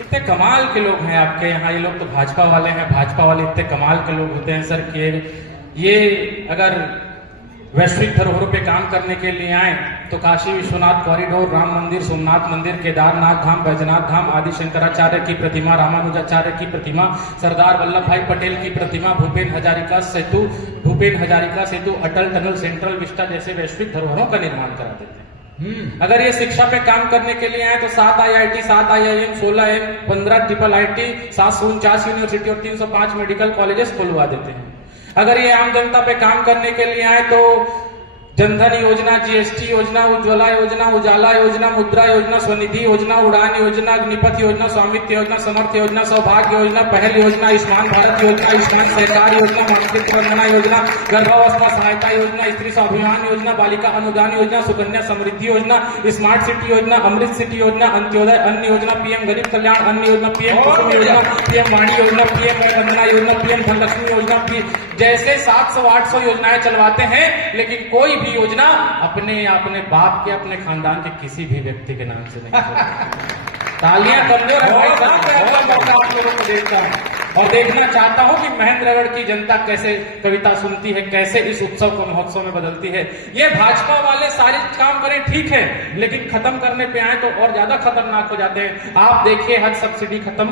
इतने कमाल के लोग हैं आपके यहाँ, ये लोग तो भाजपा वाले हैं, भाजपा वाले इतने कमाल के लोग होते हैं सर कि ये अगर वैश्विक धरोहरों पे काम करने के लिए आए तो काशी विश्वनाथ कॉरिडोर, राम मंदिर, सोमनाथ मंदिर, केदारनाथ धाम, बैजनाथ धाम, आदि शंकराचार्य की प्रतिमा, रामानुजाचार्य की प्रतिमा, सरदार वल्लभ भाई पटेल की प्रतिमा, भूपेन हजारिका सेतु, अटल टनल, सेंट्रल विस्टा जैसे वैश्विक धरोहरों का निर्माण करा देते हैं। अगर ये शिक्षा पे काम करने के लिए आए तो 7 IIT, 7 IIM, 16 M, 15 IIIT, 749 university और 305 मेडिकल कॉलेजेस खुलवा देते हैं। अगर ये आम जनता पे काम करने के लिए आए तो जनधन योजना, GST योजना, उज्ज्वला योजना, उजाला योजना, मुद्रा योजना, स्वनिधि योजना, उड़ान योजना, अग्निपथ योजना, स्वामित्व योजना, समर्थ योजना, सौभाग्य योजना, पहल योजना, आयुष्मान भारत योजना, आयुष्मान सहकार योजना, मातृत्व वंदना योजना, गर्भावस्था सहायता योजना, स्त्री स्वाभिमान योजना, बालिका अनुदान योजना, सुकन्या समृद्धि योजना, स्मार्ट सिटी योजना, अमृत सिटी योजना, अंत्योदय अन्न योजना, PM गरीब कल्याण अन्न योजना, PM कुसुम योजना, PM वाणी योजना, PM वंदना योजना, PM धनलक्ष्मी योजना, जैसे 700-800 योजनाएं चलवाते हैं, लेकिन कोई भी योजना अपने बाप के, अपने खानदान के किसी भी व्यक्ति के नाम से नहीं तालियां कमजोर है भाई साहब, आप लोगों को देखता हूं और देखना चाहता हूं कि महेंद्रगढ़ की जनता कैसे कविता सुनती है, कैसे इस उत्सव को महोत्सव में बदलती है। ये भाजपा वाले सारे काम करें ठीक है, लेकिन खत्म करने पे आए तो और ज्यादा खतरनाक हो जाते हैं। आप देखिए, हज सब्सिडी खत्म,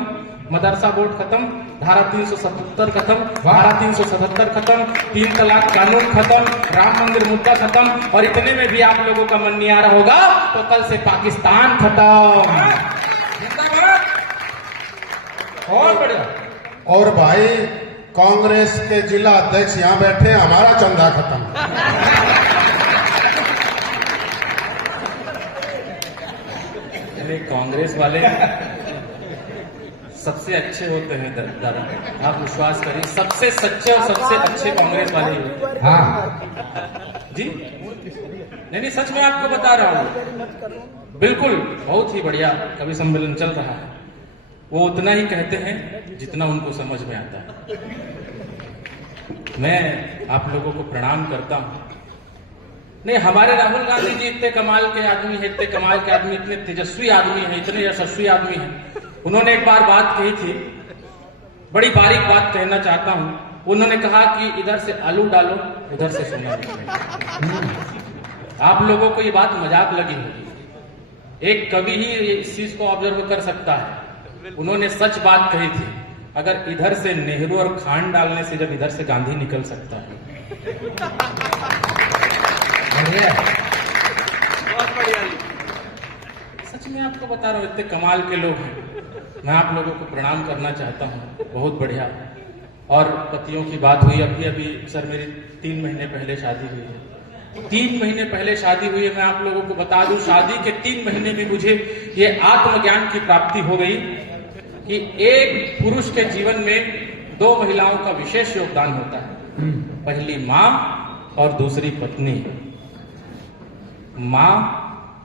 मदरसा बोर्ड खत्म, धारा 377 खत्म, धारा 377 खत्म, 3 तलाक कानून खत्म, राम मंदिर मुद्दा खत्म, और इतने में भी आप लोगों का मन नहीं आ रहा होगा तो कल से पाकिस्तान खत्म। और बढ़िया। और भाई कांग्रेस के जिला अध्यक्ष यहाँ बैठे, हमारा चंदा खत्म। अरे कांग्रेस वाले सबसे अच्छे होते हैं दादा, आप विश्वास करिए, सबसे सच्चे और सबसे अच्छे कांग्रेस वाले ही। हाँ जी नहीं, सच में आपको बता रहा हूँ, बिल्कुल बहुत ही बढ़िया कवि सम्मेलन चल रहा है। वो उतना ही कहते हैं जितना उनको समझ में आता है। मैं आप लोगों को प्रणाम करता हूं। नहीं, हमारे राहुल गांधी जी इतने कमाल के आदमी हैं, इतने कमाल के आदमी, इतने तेजस्वी आदमी हैं, इतने यशस्वी आदमी हैं। उन्होंने एक बार बात कही थी, बड़ी बारीक बात कहना चाहता हूं। उन्होंने कहा कि इधर से आलू डालो, उधर से सोना निकलेगा। आप लोगों को ये बात मजाक लगी होगी, एक कवि ही इस चीज को ऑब्जर्व कर सकता है। उन्होंने सच बात कही थी, अगर इधर से नेहरू और खान डालने से जब इधर से गांधी निकल सकता है। बहुत बढ़िया। सच में आपको बता रहा हूं, इतने कमाल के लोग हैं। मैं आप लोगों को प्रणाम करना चाहता हूं, बहुत बढ़िया। और पतियों की बात हुई, अभी सर मेरी 3 महीने पहले शादी हुई है। 3 महीने पहले शादी हुई है। मैं आप लोगों को बता दूं, शादी के 3 महीने में मुझे ये आत्मज्ञान की प्राप्ति हो गई कि एक पुरुष के जीवन में 2 महिलाओं का विशेष योगदान होता है। पहली माँ और दूसरी पत्नी। माँ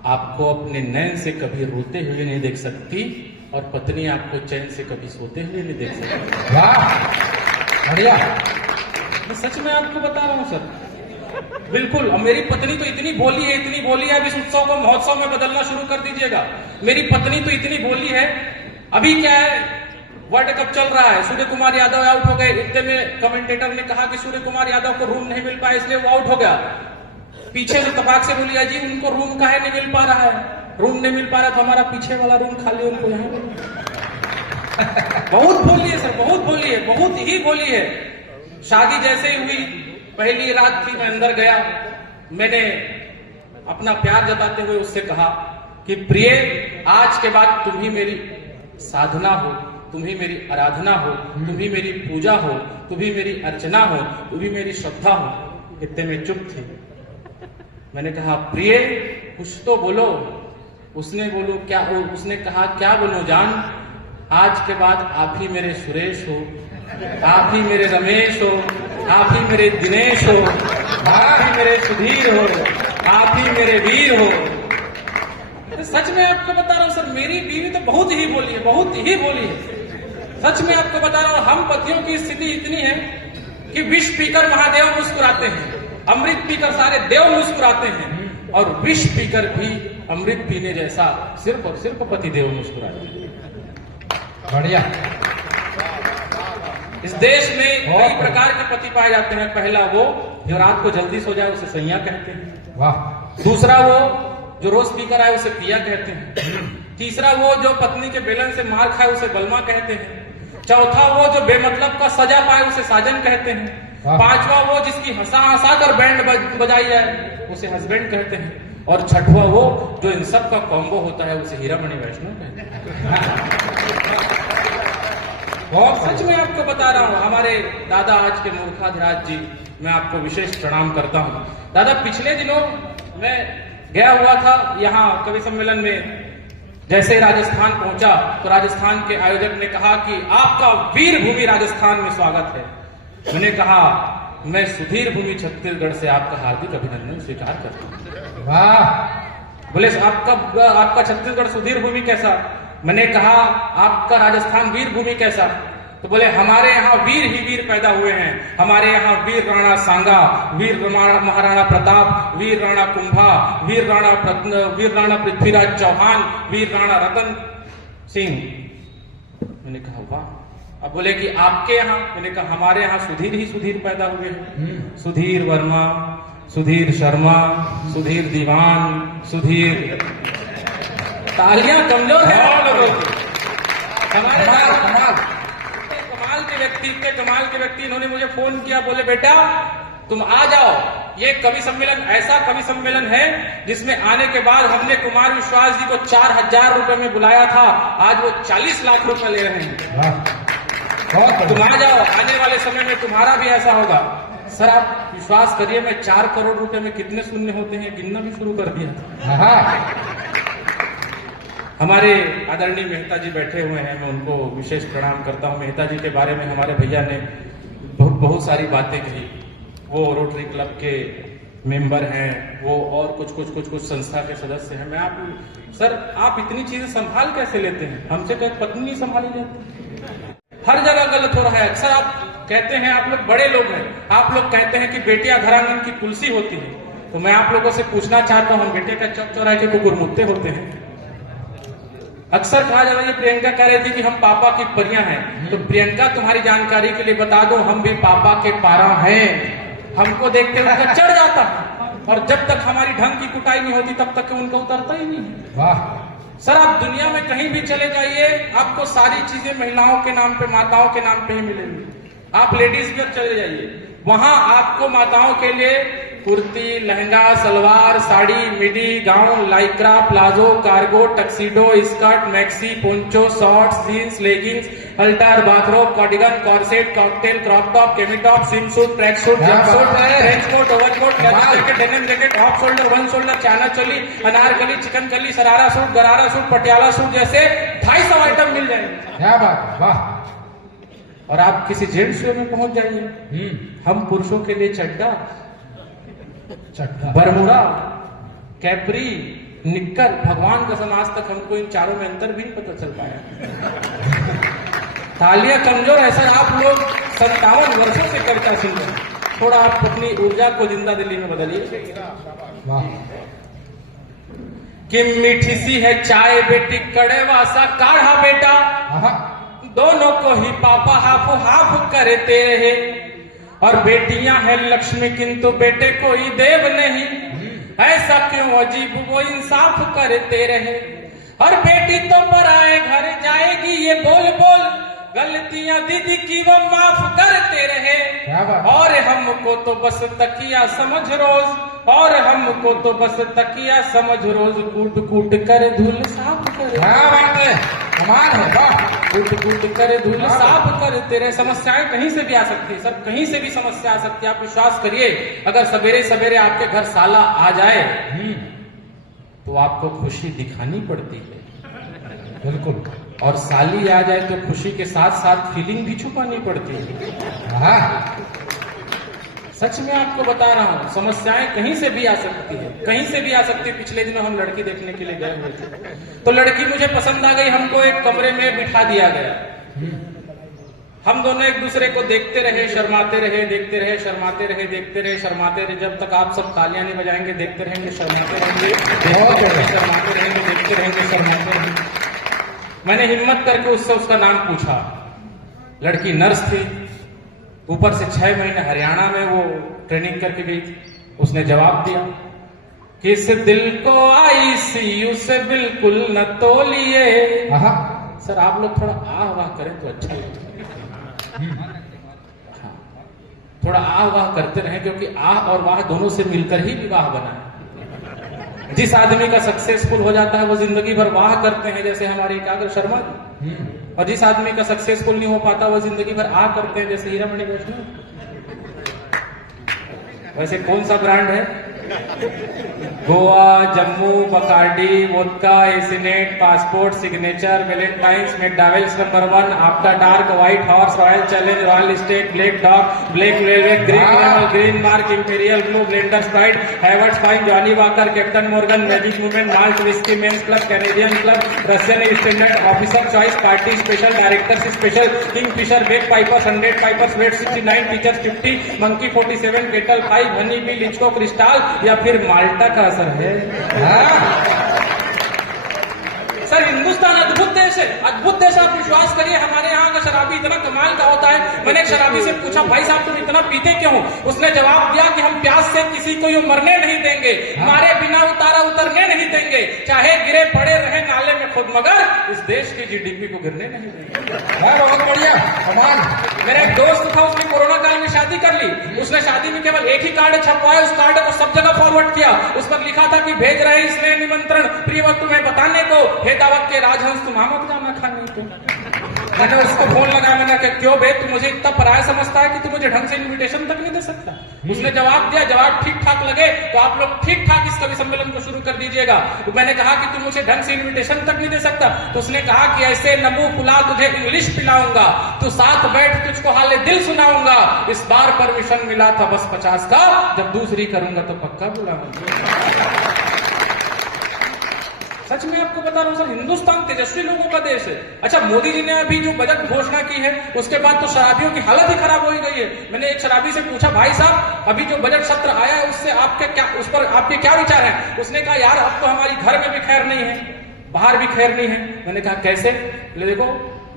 आपको अपने नैन से कभी रोते हुए नहीं देख सकती और पत्नी आपको चैन से कभी सोते हुए नहीं देख सकती। वाह बढ़िया। मैं सच में आपको बता रहा हूं सर, बिल्कुल। और मेरी पत्नी तो इतनी बोली है, इतनी बोली है, अब इस उत्सव को महोत्सव में बदलना शुरू कर दीजिएगा। मेरी पत्नी तो इतनी बोली है, अभी क्या है, वर्ल्ड कप चल रहा है, सूर्य कुमार यादव आउट हो गए। इतने में कमेंटेटर ने कहा कि सूर्य कुमार यादव को रूम नहीं मिल पाया इसलिए वो आउट हो गया। पीछे से तपाक से बोली, जी उनको रूम काहे नहीं मिल पा रहा है, रूम नहीं मिल पा रहा तो हमारा पीछे वाला रूम खाली, उनको यहाँ बहुत बोली है सर, बहुत बोली है, बहुत ही बोली है। शादी जैसे ही हुई, पहली रात थी, मैं अंदर गया, मैंने अपना प्यार जताते हुए उससे कहा कि प्रिय, आज के बाद तुम ही मेरी साधना हो, तुम ही मेरी आराधना हो, तुम ही मेरी पूजा हो, तुम ही मेरी अर्चना हो, तुम ही मेरी श्रद्धा हो। इतने में चुप थी। मैंने कहा प्रिय कुछ तो बोलो। उसने कहा क्या बोलो जान, आज के बाद आप ही मेरे सुरेश हो, आप ही मेरे रमेश हो, आप ही मेरे दिनेश हो, आप ही मेरे सुधीर हो, आप ही मेरे वीर हो। सच में आपको बता रहा हूं सर, मेरी बीवी तो बहुत ही बोली है, बहुत ही बोली है। सच में आपको बता रहा हूं, हम पतियों की स्थिति इतनी है कि विष पीकर महादेव मुस्कुराते हैं, अमृत पीकर सारे देव मुस्कुराते हैं, और विष पीकर भी अमृत पीने जैसा सिर्फ और सिर्फ पति देव मुस्कुराते हैं। बढ़िया। इस देश में कई प्रकार के पति पाए जाते हैं। पहला वो जो रात को जल्दी सो जाए उसे सैया कहते हैं। वाह। दूसरा वो जो रोज पी कर आए उसे पिया कहते हैं। तीसरा वो जो पत्नी के बेलन से मार खाए उसे बलमा कहते हैं। चौथा वो जो बेमतलब का सजा पाए उसे साजन कहते हैं। पांचवा वो जिसकी हंसा हंसा कर बैंड बजाई जाए उसे हस्बैंड कहते हैं। और छठवा वो जो इन सब का कॉम्बो होता है उसे हीरामणि वैष्णव कहते हैं। बहुत सच में आपको बता रहा हूँ। हमारे दादा आज के मूर्खाधिराज जी, मैं आपको विशेष प्रणाम करता हूँ। दादा, पिछले दिनों मैं गया हुआ था यहाँ कवि सम्मेलन में। जैसे राजस्थान पहुंचा तो राजस्थान के आयोजक ने कहा कि आपका वीर भूमि राजस्थान में स्वागत है। मैंने कहा मैं सुधीर भूमि छत्तीसगढ़ से आपका हार्दिक अभिनंदन स्वीकार करता हूँ। वाह। बोले आपका छत्तीसगढ़ सुधीर भूमि कैसा? मैंने कहा आपका राजस्थान वीर भूमि कैसा? तो बोले हमारे यहाँ वीर ही वीर पैदा हुए हैं। हमारे यहाँ वीर राणा सांगा, वीर महाराणा प्रताप, वीर राणा कुंभा, वीर राणा पृथ्वीराज चौहान, वीर राणा रतन सिंह। मैंने कहा वाह। अब बोले कि आपके यहाँ? मैंने कहा हमारे यहाँ सुधीर ही सुधीर पैदा हुए हैं। सुधीर वर्मा, सुधीर शर्मा, सुधीर दीवान, सुधीर। तालियां कमजोर है आप लोगों की। कमाल के व्यक्ति इन्होंने मुझे फोन किया, बोले बेटा तुम आ जाओ। ये कवि सम्मेलन ऐसा कवि सम्मेलन है जिसमें आने के बाद हमने कुमार विश्वास जी को 4,000 रुपए में बुलाया था, आज वो 40 लाख रुपए ले रहे हैं। तुम आ जाओ, आने वाले समय में तुम्हारा भी ऐसा होगा। सर आप विश्वास करिए, मैं 4 करोड़ रुपए में कितने शून्य होते हैं गिनना भी शुरू कर दिया। हमारे आदरणीय मेहता जी बैठे हुए हैं, मैं उनको विशेष प्रणाम करता हूं। मेहता जी के बारे में हमारे भैया ने बहुत सारी बातें कही। वो रोटरी क्लब के मेंबर हैं, वो और कुछ संस्था के सदस्य हैं। मैं सर आप इतनी चीजें संभाल कैसे लेते हैं? हमसे कहीं पत्नी नहीं संभाली जाती। हर जगह गलत हो रहा है। अक्सर आप कहते हैं, आप लोग बड़े लोग हैं, आप लोग कहते हैं कि बेटियां घरांगन की तुलसी होती है। तो मैं आप लोगों से पूछना चाहता हूं, बेटे का चौक चौराहे के कुकुर मुत्ते होते हैं। अक्सर कहा जा रहा है, प्रियंका कह रही थी कि हम पापा की परियां हैं। तो प्रियंका तुम्हारी जानकारी के लिए बता दो, हम भी पापा के पारा हैं। हमको देखते हुए चढ़ जाता है, और जब तक हमारी ढंग की कुटाई नहीं होती तब तक उनका उतरता ही नहीं। वाह। सर आप दुनिया में कहीं भी चले जाइए, आपको सारी चीजें महिलाओं के नाम पे, माताओं के नाम पे ही मिलेंगी। आप लेडीज वेयर चले जाइए, वहां आपको माताओं के लिए kurti, lehenga, salwar, sari, midi, gown, Lycra, palazzo, cargo, tuxedo, skirt, maxi, poncho, shorts, jeans, leggings, halter, bathrobe, cardigan, corset, cocktail, crop top, cami top, swim suit, track suit, jumpsuit, trench coat, overcoat, jacket, denim jacket, off shoulder, one shoulder, China choli, Anarkali, chikankari, sharara suit, gharara suit, Patiala suit जैसे 250 item मिल जाएंगे। क्या बात, वाह। और आप किसी gents show में पहुंच जाइए, हम पुरुषों के लिए चड्डा, बरमुडा, कैपरी, निक्कर, भगवान कसम आज तक हमको इन चारों में अंतर भी नहीं पता चल पाया। तालियां कमजोर है सर, आप लोग 57 वर्षों से कविता सुन रहे हैं। थोड़ा आप अपनी ऊर्जा को जिंदा दिली में बदलिए। कि मीठी सी है चाय बेटी, कड़वा सा काढ़ा बेटा, दोनों को ही पापा हाफ हाफ करते रहे। और बेटियां हैं लक्ष्मी किंतु बेटे कोई देव नहीं, ऐसा क्यों अजीब वो इंसाफ करते रहे। और बेटी तो पराए घर जाएगी ये बोल बोल, गलतियां दीदी की वो माफ करते रहे। और हमको तो बस तकिया समझ रोज, और हमको तो बस तकिया समझ रोज, कूट कूट कर धूल साफ करे। कूट कूट कर धूल साफ करते रहे। समस्याएं कहीं से भी आ सकती है सर, कहीं से भी समस्या आ सकती है। आप विश्वास करिए, अगर सवेरे सवेरे आपके घर साला आ जाए तो आपको खुशी दिखानी पड़ती है। बिल्कुल। और साली आ जाए तो खुशी के साथ साथ फीलिंग भी छुपानी पड़ती है। सच में आपको बता रहा हूं, समस्याएं कहीं से भी आ सकती है, कहीं से भी आ सकती है। पिछले दिनों हम लड़की देखने के लिए गए हुए थे, तो लड़की मुझे पसंद आ गई। हमको एक कमरे में बिठा दिया गया। हम दोनों एक दूसरे को देखते रहे, शर्माते रहे, देखते रहे, शर्माते रहे, देखते रहे, शर्माते रहे। जब तक आप सब तालियां नहीं बजाएंगे देखते रहेंगे, शर्माते रहेंगे, शर्माते रहेंगे, देखते रहेंगे, शर्माते रहेंगे। मैंने हिम्मत करके उससे उसका नाम पूछा। लड़की नर्स थी, ऊपर से 6 महीने हरियाणा में वो ट्रेनिंग करके गई थी। उसने जवाब दिया, किस दिल को आईसीयू से बिल्कुल न तोलिए। सर आप लोग थोड़ा आह वाह करें तो अच्छा लगेगा। हाँ, थोड़ा आह वाह करते रहें, क्योंकि आह और वाह दोनों से मिलकर ही विवाह बना है। जिस आदमी का सक्सेसफुल हो जाता है वो जिंदगी भर वाह करते हैं, जैसे हमारे एकाग्र शर्मा जी। और जिस आदमी का सक्सेसफुल नहीं हो पाता वो जिंदगी भर आह करते हैं, जैसे हीरामणि वैष्णव। वैसे कौन सा ब्रांड है? गोवा, जम्मू, बकार्डी, वोदका, एसिनेट, Passport, Signature, Valentine's, McDowell's number 1, After Dark, White Horse, Royal Challenge, Royal State, Black Dog, Black Velvet, Green Camel, Green Mark, Imperial Blue, Blender Sprite, Haywards Fine, Johnnie Walker, Captain Morgan, Magic Movement, malt whisky, Men's Club, Canadian Club, Russian Standard, Officer Choice, Party Special, Director's Special, Kingfisher, बेक Pipers, 100 Pipers, Vat 69, Teacher's 50, Monkey 47, Ketel 5, honey bee, लिचको, crystal या फिर माल्टा का असर है। Sir Hindustan अद्भुत देश है, अद्भुत देश। आप विश्वास करिए, हमारे यहाँ का शराबी इतना कमाल का होता है। मैंने एक शराबी से पूछा, भाई साहब तुम इतना पीते क्यों हो? उसने जवाब दिया कि हम प्यास से किसी को यूं मरने नहीं देंगे, हमारे बिना उतरने नहीं देंगे, चाहे गिरे पड़े रहे नाले में खुद, मगर इस देश की जीडीपी को गिरने नहीं देंगे। बहुत बढ़िया, कमाल। मेरा एक दोस्त था, उसने कोरोना काल में शादी कर ली। उसने शादी में केवल एक ही कार्ड छपवाया, उस कार्ड को सब जगह फॉरवर्ड किया। उस पर लिखा था कि भेज रहे हैं इसलिए निमंत्रण प्रियवर तुम्हें बताने को, हे दावत के राजहंस तुम आमद जाना खाने को। मैंने उसको फोन लगाया, मैंने कहा क्यों बे, तू मुझे इतना पराया समझता है कि तू मुझे ढंग से इन्विटेशन तक नहीं दे सकता? उसने जवाब दिया, जवाब ठीक ठाक लगे तो आप लोग ठीक ठाक इस कवि सम्मेलन को शुरू कर दीजिएगा। तो मैंने कहा कि तू मुझे ढंग से इन्विटेशन तक नहीं दे सकता? तो उसने कहा कि ऐसे नमू फुला तुझे इंग्लिश पिलाऊंगा, तू साथ बैठ तुझको हाले दिल सुनाऊंगा। इस बार परमिशन मिला था बस 50 का, जब दूसरी करूंगा तो पक्का बुलाऊंगा। सच में आपको बता रहा हूं सर, हिंदुस्तान तेजस्वी लोगों का देश है। अच्छा, मोदी जी ने अभी जो बजट घोषणा की है उसके बाद तो शराबियों की हालत ही खराब हो गई है। मैंने एक शराबी से पूछा, भाई साहब अभी जो बजट सत्र आया है उससे उस पर आपके क्या विचार हैं? उसने कहा, यार अब तो हमारी घर में भी खैर नहीं है, बाहर भी खैर नहीं है। मैंने कहा कैसे? देखो,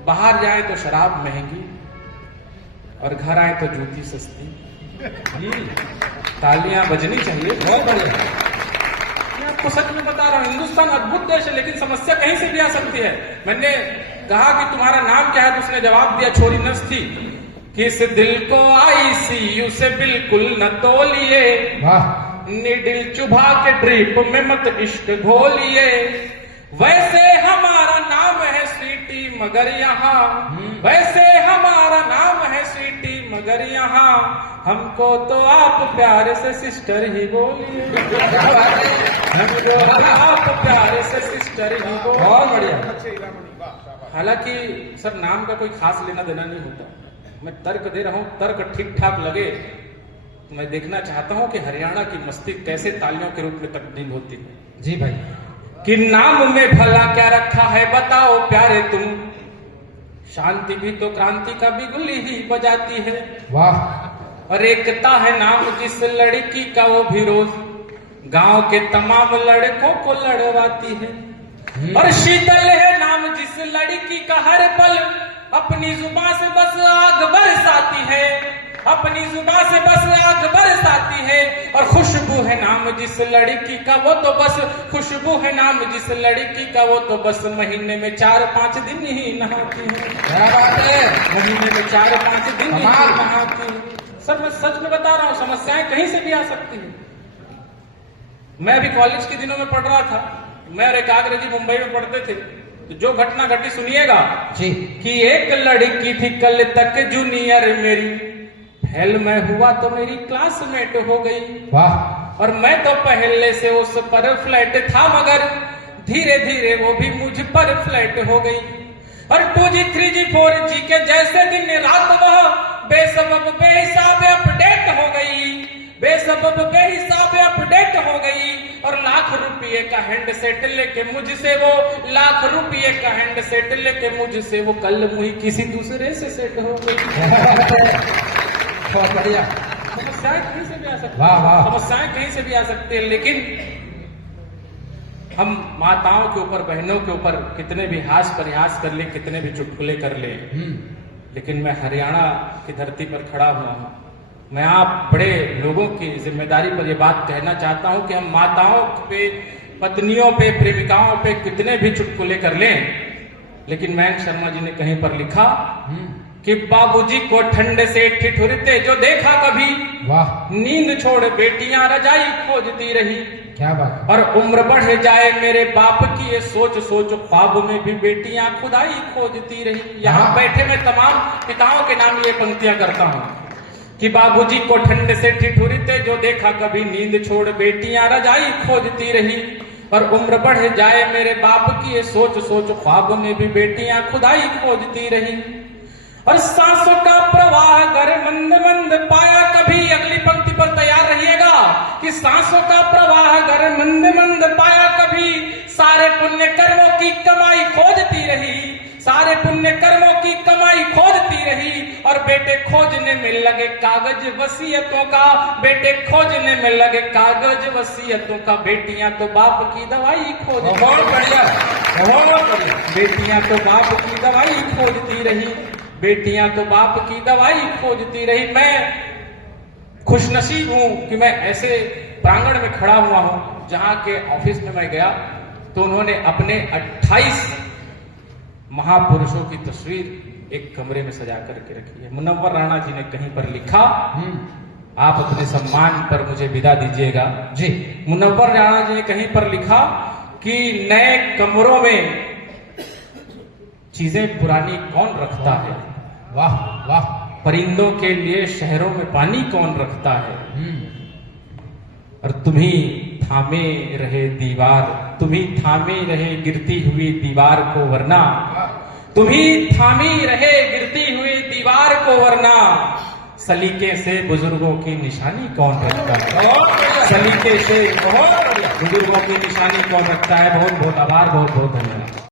बाहर जाए तो शराब महंगी और घर आए तो जूती सस्ती। तालियां बजनी चाहिए। बहुत बढ़िया, आपको सच में बता रहा हूं, हिंदुस्तान अद्भुत देश है, लेकिन समस्या कहीं से भी आ सकती है। मैंने कहा कि तुम्हारा नाम क्या है? तो उसने जवाब दिया, छोरी नर्स थी, किस दिल को आईसीयू से बिल्कुल न तोलिए, निडिल चुभा के ड्रिप में मत इश्क घोलिए। वैसे हमारा नाम है स्वीटी मगर यहाँ, वैसे हमारा नाम है स्वीटी मगर यहाँ, हमको तो आप प्यार से सिस्टर ही बोलिए, हमको आप प्यार से सिस्टर ही बोलिए। बहुत बढ़िया। हालांकि सर नाम का कोई खास लेना देना नहीं होता, मैं तर्क दे रहा हूं, तर्क ठीक ठाक लगे तो मैं देखना चाहता हूं कि हरियाणा की मस्ती कैसे तालियों के रूप में तब्दील होती है। जी भाई, कि नाम में भला क्या रखा है बताओ प्यारे तुम, शांति भी तो क्रांति का बिगुली ही बजाती है। वाह। और एकता है नाम जिस लड़की का वो भी रोज गांव के तमाम लड़कों को लड़वाती है। और शीतल है नाम जिस लड़की का हर पल अपनी जुबान से बस आग बरसाती है, अपनी जुबान से बस आग बरसाती है। और खुशबू है नाम जिस लड़की का वो तो बस, खुशबू है नाम जिस लड़की का वो तो बस महीने में 4-5 दिन ही नहाती है। क्या बात है, महीने में 4-5 दिन ही नहाती है। सर मैं सच में बता रहा हूँ, समस्याएं कहीं से भी आ सकती है। मैं अभी कॉलेज के दिनों में पढ़ रहा था, मैं और एकाग्र जी मुंबई में पढ़ते थे, तो जो घटना घटी सुनिएगा जी। कि एक लड़की थी कल तक जूनियर मेरी, फेल मैं हुआ तो मेरी क्लासमेट हो गई। वाह। और मैं तो पहले से उस पर फ्लैट था, मगर धीरे धीरे वो भी मुझ पर फ्लैट हो गई। और 2G 3G 4G के जैसे दिन रात वह बेसबब बेहिसाब अपडेट हो गई, बेसबब बेहिसाब अपडेट हो गई। और लाख रुपये का हैंडसेट लेके मुझसे वो, लाख रुपये का हैंडसेट लेके मुझसे वो कल मुझे किसी दूसरे से सेट हो गई। बहुत बढ़िया। समस्याएं कहीं से भी आ सकती है, समस्याएं कहीं से भी आ सकती है, लेकिन हम माताओं के ऊपर, बहनों के ऊपर कितने भी हास परिहास कर ले, कितने भी चुटकुले कर ले, लेकिन मैं हरियाणा की धरती पर खड़ा हुआ हूं। मैं आप बड़े लोगों की जिम्मेदारी पर यह बात कहना चाहता हूं कि हम माताओं पे, पत्नियों पे, प्रेमिकाओं पे कितने भी चुटकुले कर लें, लेकिन मयंक शर्मा जी ने कहीं पर लिखा कि बाबूजी को ठंड से ठिठुरते जो देखा कभी, वाह, नींद छोड़ बेटियां रजाई खोजती रही। क्या बात। और उम्र बढ़ जाए मेरे बाप की ये सोच सोच, ख्वाब में भी बेटियां खुदाई खोजती रही। यहाँ बैठे मैं तमाम पिताओं के नाम ये पंक्तियां करता हूँ कि बाबूजी को ठंड से ठिठुरते जो देखा कभी, नींद छोड़ बेटियां रजाई खोजती रही। और उम्र बढ़ जाए मेरे बाप की ये सोच सोच, ख्वाब में भी बेटियां खुदाई खोजती रही। और सांसों का प्रवाह गर मंद मंद पाया कभी, अगली पंक्ति पर तैयार रहिएगा कि सांसों का प्रवाह गर मंद मंद पाया कभी, सारे पुण्य कर्मों की कमाई खोजती रही, सारे पुण्य कर्मों की कमाई खोजती रही। और बेटे खोजने में लगे कागज वसीयतों का, बेटे खोजने में लगे कागज वसीयतों का, बेटियां तो बाप की दवाई खोजती, बहुत बढ़िया, बहुत बढ़िया। बेटियां तो बाप की दवाई खोजती रही, बेटियां तो बाप की दवाई खोजती रही। मैं खुशनसीब हूं कि मैं ऐसे प्रांगण में खड़ा हुआ हूं जहां के ऑफिस में मैं गया तो उन्होंने अपने 28 महापुरुषों की तस्वीर एक कमरे में सजा करके रखी है। मुनव्वर राणा जी ने कहीं पर लिखा, आप अपने सम्मान पर मुझे विदा दीजिएगा जी। मुनव्वर राणा जी ने कहीं पर लिखा कि नए कमरों में चीजें पुरानी कौन रखता है, वाह वाह। परिंदों के लिए शहरों में पानी कौन रखता है। और तुम्ही थामे रहे दीवार, तुम्ही थामे रहे गिरती हुई दीवार को, वरना तुम्ही थामी रहे गिरती हुई दीवार को, वरना सलीके से बुजुर्गों की निशानी कौन रखता है। सलीके से बुजुर्गों की निशानी कौन रखता है। बहुत बहुत आभार, बहुत बहुत धन्यवाद।